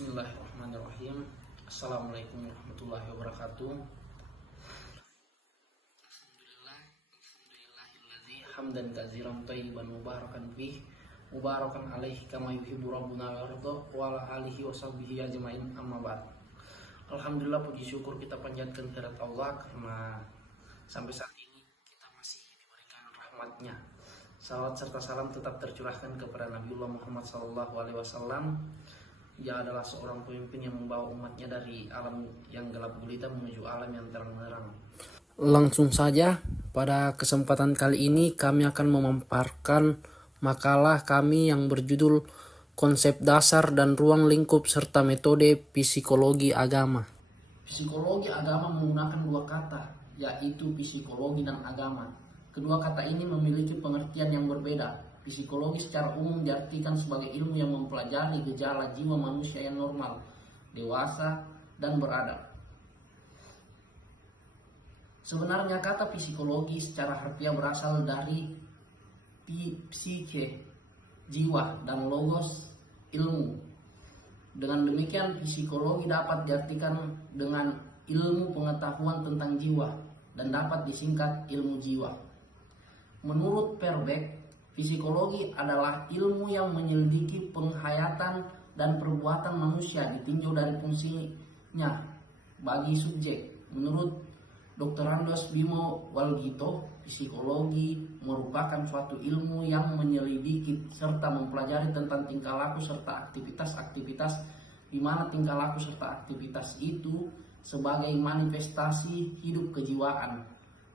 Bismillahirrahmanirrahim. Assalamualaikum warahmatullahi wabarakatuh. Alhamdulillahilladzi hamdan katsiran thayyiban mubarakan fih mubarakan alaihi kama yuhibbu rabbuna wa yarda wa ala alihi wa sahbihi ajmain amma ba'd. Alhamdulillah, puji syukur kita panjatkan kehadirat Allah karena sampai saat ini kita masih diberikan rahmatnya. Salawat serta salam tetap tercurahkan kepada Nabiullah Muhammad SAW. Ia adalah seorang pemimpin yang membawa umatnya dari alam yang gelap gulita menuju alam yang terang-benderang. Langsung saja, pada kesempatan kali ini kami akan memaparkan makalah kami yang berjudul Konsep Dasar dan Ruang Lingkup serta Metode Psikologi Agama. Psikologi agama menggunakan dua kata, yaitu psikologi dan agama. Kedua kata ini memiliki pengertian yang berbeda. Psikologi secara umum diartikan sebagai ilmu yang mempelajari gejala jiwa manusia yang normal, dewasa, dan beradab. Sebenarnya kata psikologi secara harfiah berasal dari psike, jiwa, dan logos, ilmu. Dengan demikian, psikologi dapat diartikan dengan ilmu pengetahuan tentang jiwa dan dapat disingkat ilmu jiwa. Menurut Verbeek, psikologi adalah ilmu yang menyelidiki penghayatan dan perbuatan manusia ditinjau dari fungsinya bagi subjek. Menurut Dr. Randos Bimo Walgito, psikologi merupakan suatu ilmu yang menyelidiki serta mempelajari tentang tingkah laku serta aktivitas-aktivitas di mana tingkah laku serta aktivitas itu sebagai manifestasi hidup kejiwaan.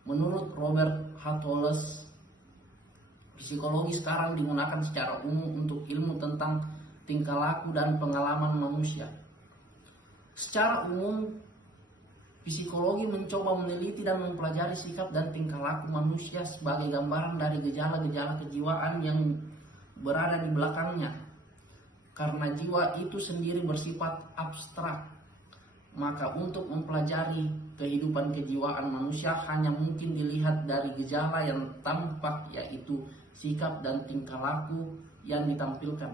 Menurut Robert Hattoles, psikologi sekarang digunakan secara umum untuk ilmu tentang tingkah laku dan pengalaman manusia. Secara umum, psikologi mencoba meneliti dan mempelajari sikap dan tingkah laku manusia sebagai gambaran dari gejala-gejala kejiwaan yang berada di belakangnya. Karena jiwa itu sendiri bersifat abstrak, maka untuk mempelajari kehidupan kejiwaan manusia hanya mungkin dilihat dari gejala yang tampak, yaitu sikap dan tingkah laku yang ditampilkan.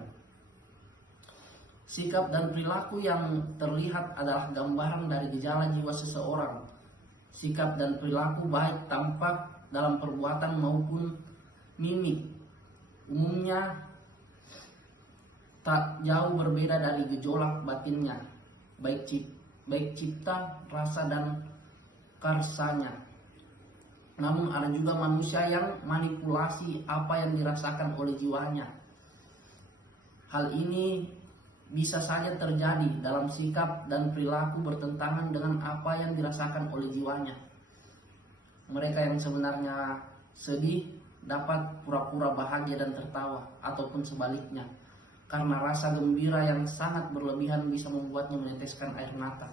Sikap dan perilaku yang terlihat adalah gambaran dari gejala jiwa seseorang. Sikap dan perilaku baik tampak dalam perbuatan maupun mimik umumnya tak jauh berbeda dari gejolak batinnya, baik cipta, rasa, dan karsanya. Namun ada juga manusia yang manipulasi apa yang dirasakan oleh jiwanya. Hal ini bisa saja terjadi dalam sikap dan perilaku bertentangan dengan apa yang dirasakan oleh jiwanya. Mereka yang sebenarnya sedih dapat pura-pura bahagia dan tertawa, ataupun sebaliknya. Karena rasa gembira yang sangat berlebihan bisa membuatnya meneteskan air mata.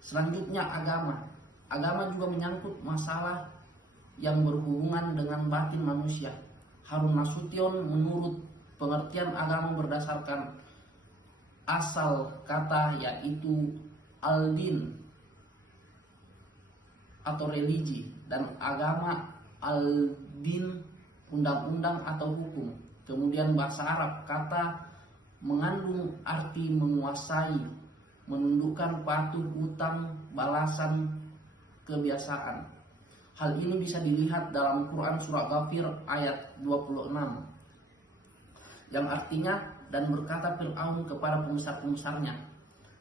Selanjutnya agama. Agama juga menyangkut masalah yang berhubungan dengan batin manusia. Harun Nasution menurut pengertian agama berdasarkan asal kata, yaitu al-din atau religi, dan agama al-din undang-undang atau hukum. Kemudian bahasa Arab, kata mengandung arti menguasai, menundukkan, patuh, utang, balasan, kebiasaan. Hal ini bisa dilihat dalam Quran surah Ghafir ayat 26 yang artinya, dan berkata Fir'aun kepada pembesar-pembesarnya,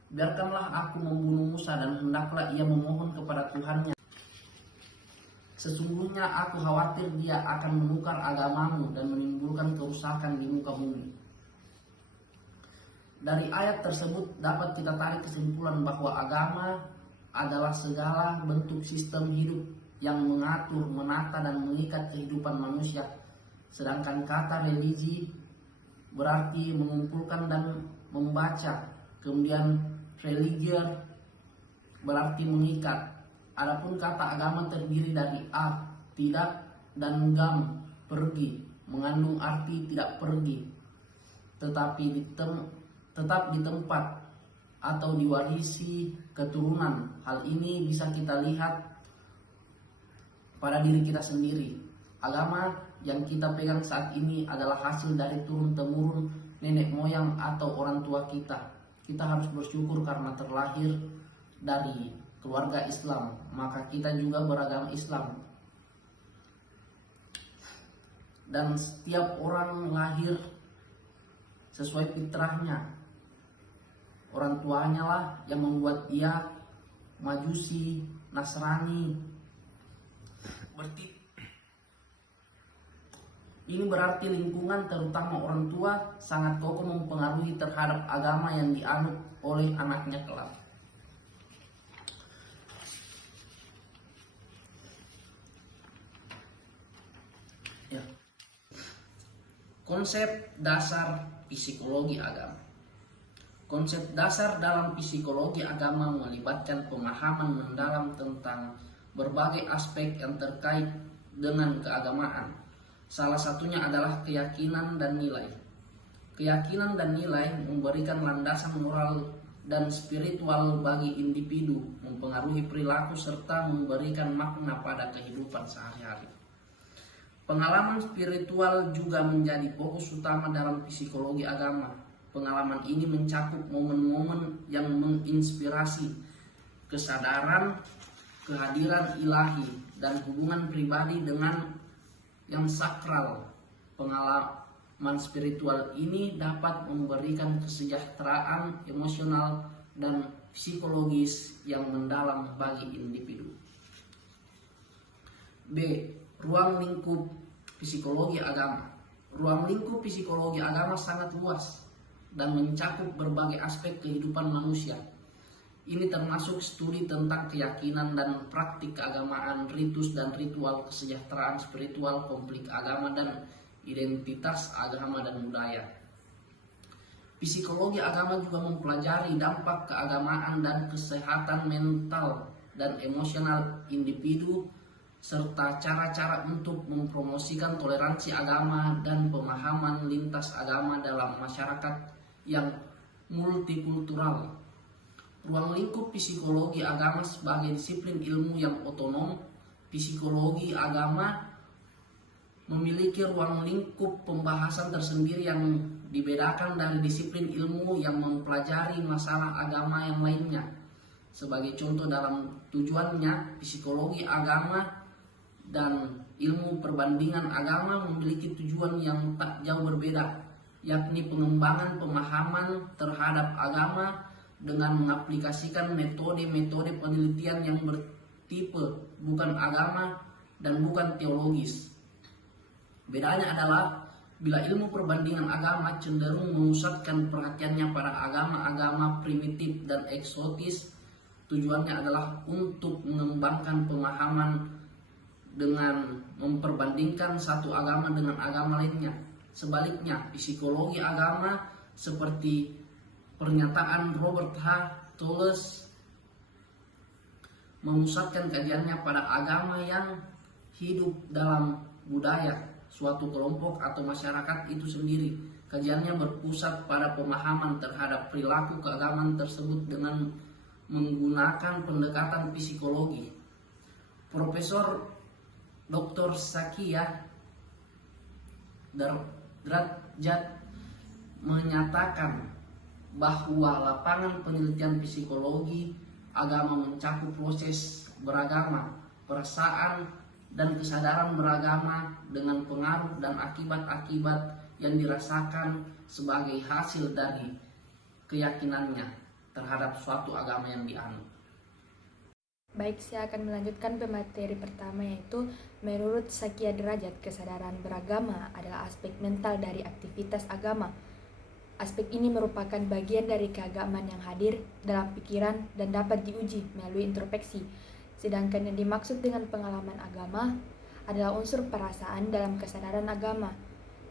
biarkanlah aku membunuh Musa, dan hendaklah ia memohon kepada Tuhannya. Sesungguhnya aku khawatir dia akan menukar agamamu dan menimbulkan kerusakan di muka bumi. Dari ayat tersebut dapat kita tarik kesimpulan bahwa agama adalah segala bentuk sistem hidup yang mengatur, menata, dan mengikat kehidupan manusia. Sedangkan kata religi berarti mengumpulkan dan membaca. Kemudian religion berarti mengikat. Adapun kata agama terdiri dari a, tidak, dan gam, pergi, mengandung arti tidak pergi, tetap di tempat atau diwarisi keturunan. Hal ini bisa kita lihat pada diri kita sendiri. Agama yang kita pegang saat ini adalah hasil dari turun-temurun nenek moyang atau orang tua kita. kita harus bersyukur karena terlahir dari keluarga Islam, maka kita juga beragama Islam. Dan setiap orang lahir sesuai fitrahnya. Orang tuanya lah yang membuat dia Majusi, Nasrani. Ini berarti lingkungan, terutama orang tua, sangat kokoh mempengaruhi terhadap agama yang dianut oleh anaknya kelak. Ya. Konsep dasar psikologi agama. Konsep dasar dalam psikologi agama melibatkan pemahaman mendalam tentang berbagai aspek yang terkait dengan keagamaan. Salah satunya adalah keyakinan dan nilai. Keyakinan dan nilai memberikan landasan moral dan spiritual bagi individu, mempengaruhi perilaku serta memberikan makna pada kehidupan sehari-hari. Pengalaman spiritual juga menjadi fokus utama dalam psikologi agama. Pengalaman ini mencakup momen-momen yang menginspirasi kesadaran, kehadiran ilahi, dan hubungan pribadi dengan yang sakral. Pengalaman spiritual ini dapat memberikan kesejahteraan emosional dan psikologis yang mendalam bagi individu. B. Ruang lingkup psikologi agama. Ruang lingkup psikologi agama sangat luas dan mencakup berbagai aspek kehidupan manusia. Ini termasuk studi tentang keyakinan dan praktik keagamaan, ritus dan ritual, kesejahteraan spiritual, konflik agama, dan identitas agama dan budaya. Psikologi agama juga mempelajari dampak keagamaan dan kesehatan mental dan emosional individu, serta cara-cara untuk mempromosikan toleransi agama dan pemahaman lintas agama dalam masyarakat yang multikultural. Ruang lingkup psikologi agama sebagai disiplin ilmu yang otonom. Psikologi agama memiliki ruang lingkup pembahasan tersendiri yang dibedakan dari disiplin ilmu yang mempelajari masalah agama yang lainnya. Sebagai contoh dalam tujuannya, psikologi agama dan ilmu perbandingan agama memiliki tujuan yang tak jauh berbeda, yakni pengembangan pemahaman terhadap agama dengan mengaplikasikan metode-metode penelitian yang bertipe bukan agama dan bukan teologis. Bedanya adalah bila ilmu perbandingan agama cenderung memusatkan perhatiannya pada agama-agama primitif dan eksotis, tujuannya adalah untuk mengembangkan pemahaman dengan memperbandingkan satu agama dengan agama lainnya. Sebaliknya, psikologi agama seperti pernyataan Robert H. Tulles memusatkan kajiannya pada agama yang hidup dalam budaya suatu kelompok atau masyarakat itu sendiri. Kajiannya berpusat pada pemahaman terhadap perilaku keagamaan tersebut dengan menggunakan pendekatan psikologi. Profesor Dr. Zakia Derajat menyatakan bahwa lapangan penelitian psikologi agama mencakup proses beragama, perasaan, dan kesadaran beragama dengan pengaruh dan akibat-akibat yang dirasakan sebagai hasil dari keyakinannya terhadap suatu agama yang dianut. Baik, saya akan melanjutkan pemateri pertama, yaitu menurut Zakia Derajat, kesadaran beragama adalah aspek mental dari aktivitas agama. Aspek ini merupakan bagian dari keagamaan yang hadir dalam pikiran dan dapat diuji melalui introspeksi. Sedangkan yang dimaksud dengan pengalaman agama adalah unsur perasaan dalam kesadaran agama,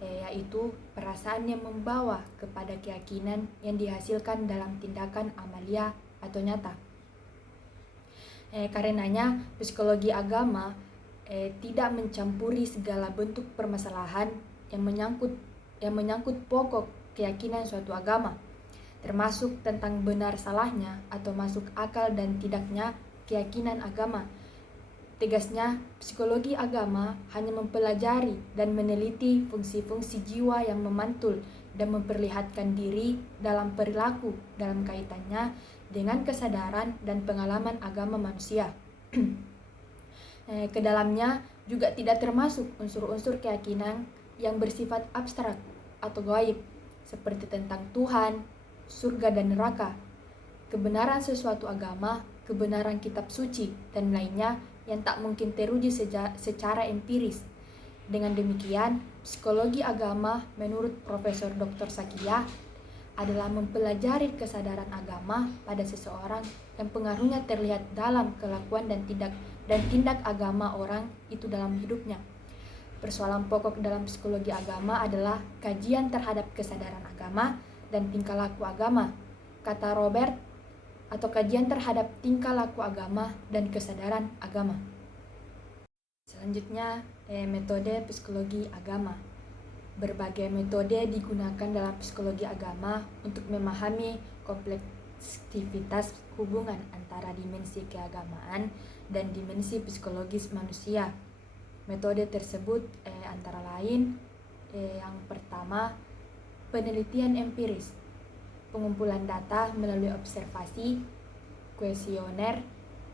yaitu perasaan yang membawa kepada keyakinan yang dihasilkan dalam tindakan amalia atau nyata. Karenanya psikologi agama tidak mencampuri segala bentuk permasalahan yang menyangkut pokok keyakinan suatu agama, termasuk tentang benar salahnya atau masuk akal dan tidaknya keyakinan agama. Tegasnya, psikologi agama hanya mempelajari dan meneliti fungsi-fungsi jiwa yang memantul dan memperlihatkan diri dalam perilaku dalam kaitannya dengan kesadaran dan pengalaman agama manusia. Ke dalamnya juga tidak termasuk unsur-unsur keyakinan yang bersifat abstrak atau gaib, seperti tentang Tuhan, surga dan neraka, kebenaran sesuatu agama, kebenaran kitab suci, dan lainnya yang tak mungkin teruji secara empiris. Dengan demikian, psikologi agama menurut Profesor Dr. Sakia adalah mempelajari kesadaran agama pada seseorang yang pengaruhnya terlihat dalam kelakuan dan tindak agama orang itu dalam hidupnya. Persoalan pokok dalam psikologi agama adalah kajian terhadap kesadaran agama dan tingkah laku agama, kata Robert, atau kajian terhadap tingkah laku agama dan kesadaran agama. Selanjutnya, metode psikologi agama. Berbagai metode digunakan dalam psikologi agama untuk memahami kompleksitas hubungan antara dimensi keagamaan dan dimensi psikologis manusia. Metode tersebut antara lain yang pertama, penelitian empiris, pengumpulan data melalui observasi, kuesioner,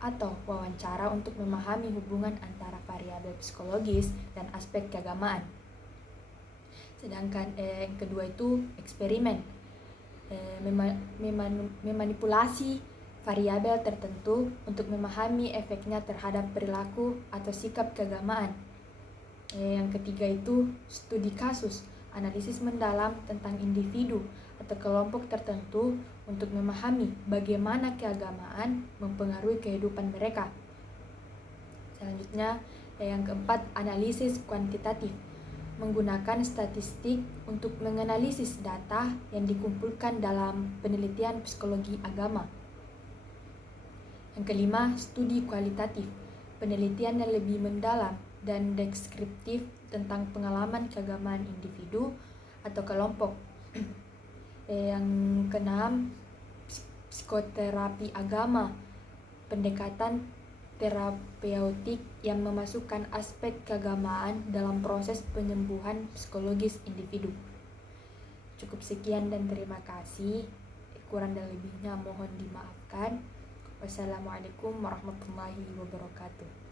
atau wawancara untuk memahami hubungan antara variabel psikologis dan aspek keagamaan. Sedangkan yang kedua itu eksperimen, memanipulasi variabel tertentu untuk memahami efeknya terhadap perilaku atau sikap keagamaan. Yang ketiga itu studi kasus, analisis mendalam tentang individu atau kelompok tertentu untuk memahami bagaimana keagamaan mempengaruhi kehidupan mereka. Selanjutnya, yang keempat, analisis kuantitatif, menggunakan statistik untuk menganalisis data yang dikumpulkan dalam penelitian psikologi agama. Yang kelima, studi kualitatif, penelitian yang lebih mendalam dan deskriptif tentang pengalaman keagamaan individu atau kelompok. Yang keenam, psikoterapi agama, pendekatan terapeutik yang memasukkan aspek keagamaan dalam proses penyembuhan psikologis individu. Cukup sekian dan terima kasih. Kurang dan lebihnya mohon dimaafkan. Wassalamualaikum warahmatullahi wabarakatuh.